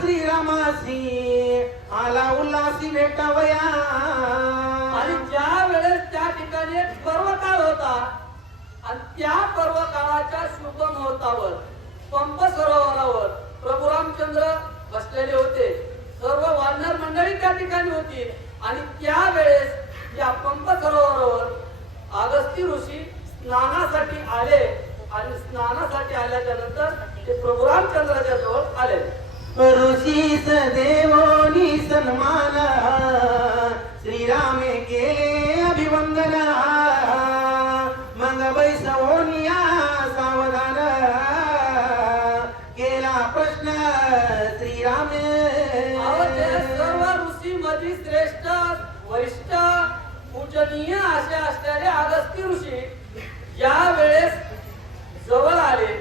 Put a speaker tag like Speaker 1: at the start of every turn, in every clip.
Speaker 1: श्रीरामासी आला उल्हासी भेटावया.
Speaker 2: आणि ज्या वेळेस त्या ठिकाणी एक पर्वकाळ होता आणि त्या पर्वकाळाच्या शुभ मुहूर्तावर पंप सरोवरावर प्रभू रामचंद्र बसलेले होते. सर्व वानर मंडळी त्या ठिकाणी होती. आणि त्यावेळेस या पंप सरोवरावर अगस्ती ऋषी स्नानासाठी आले. आणि स्नानासाठी आल्याच्यानंतर ते प्रभू
Speaker 1: ऋषीस देवोनी सन्मान श्रीरामे के अभिवंदन मग बैसवोनिया सावधान। केला प्रश्न श्रीरामे।
Speaker 2: सर्व ऋषी मध्ये श्रेष्ठ वरिष्ठ पूजनीय असे असणारे अगस्ती ऋषी या वेळेस जवळ आले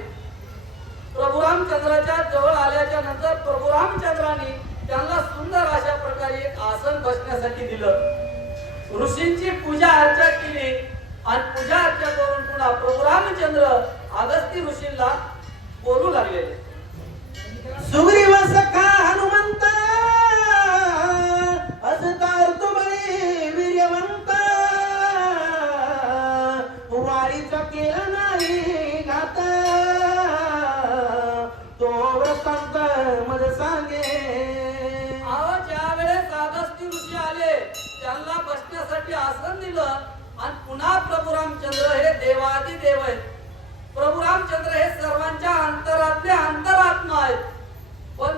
Speaker 2: प्रभू रामचंद्राच्या जवळ आल्याच्यानंतर प्रभू रामचंद्रांनी त्यांना सुंदर अशा प्रकारे एक आसन बसण्यासाठी दिलं. ऋषींची पूजा अर्चा केली आणि पूजा अर्चा करून पुन्हा प्रभू रामचंद्र अगस्ती ऋषींना बोलू लागलेले. प्रभू रामचंद्र हे देवादी देव आहेत. प्रभू रामचंद्र हे सर्वांच्या अंतरातले अंतरात्मा आहेत. पण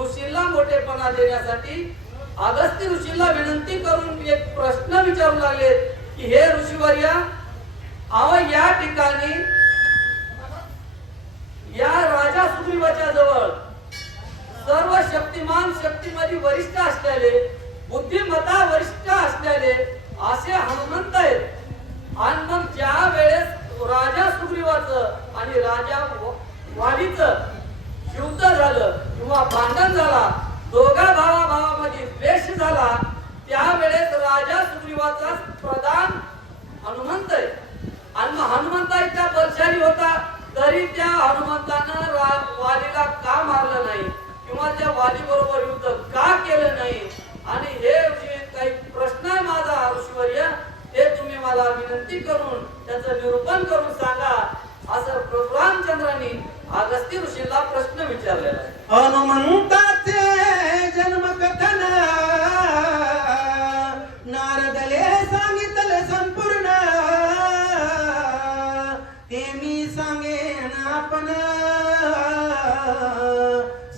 Speaker 2: ऋषीला मोठेपणा देण्यासाठी अगस्ती ऋषीला विनंती करून एक प्रश्न विचारू लागले की हे ऋषीवर्या अव या ठिकाणी या राजा सुग्रीवाच्या जवळ सर्व शक्तिमान शक्तीमध्ये वरिष्ठ असलेले बुद्धिमत्ता वरिष्ठ असलेले असे हनुमंत आहेत आणि मग ज्या वेळेस राजा सुग्रीवाचं आणि राजा व- वालीचं युद्ध झालं किंवा भांडण झाला दोघा भावा भावामध्ये द्वेष झाला त्यावेळेस राजा सुग्रीवाचा प्रधान हनुमंत आहे आणि मग हनुमंता इतका बलशाली होता तरी त्या हनुमंतानं वालीला का मारलं नाही? किंवा त्या वाली बरोबर युद्ध का केलं नाही? आणि हे जे काही प्रश्न आहे माझा ऋषीवर्य ते तुम्ही मला विनंती करून त्याचं निरूपण करून सांगा असं प्रभू रामचंद्रांनी अगस्ती ऋषीला प्रश्न विचारलेला आहे.
Speaker 1: हनुमंताचे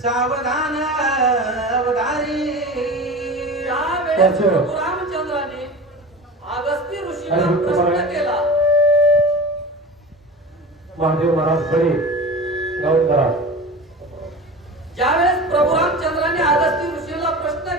Speaker 1: सावधान अवधारी
Speaker 2: रामचंद्रांनी अगस्ती ऋषीला प्रश्न केला.
Speaker 3: महादेव महाराज बळी गाऊन करा
Speaker 2: ज्यावेळेस प्रभू रामचंद्रांनी अगस्ती ऋषीला प्रश्न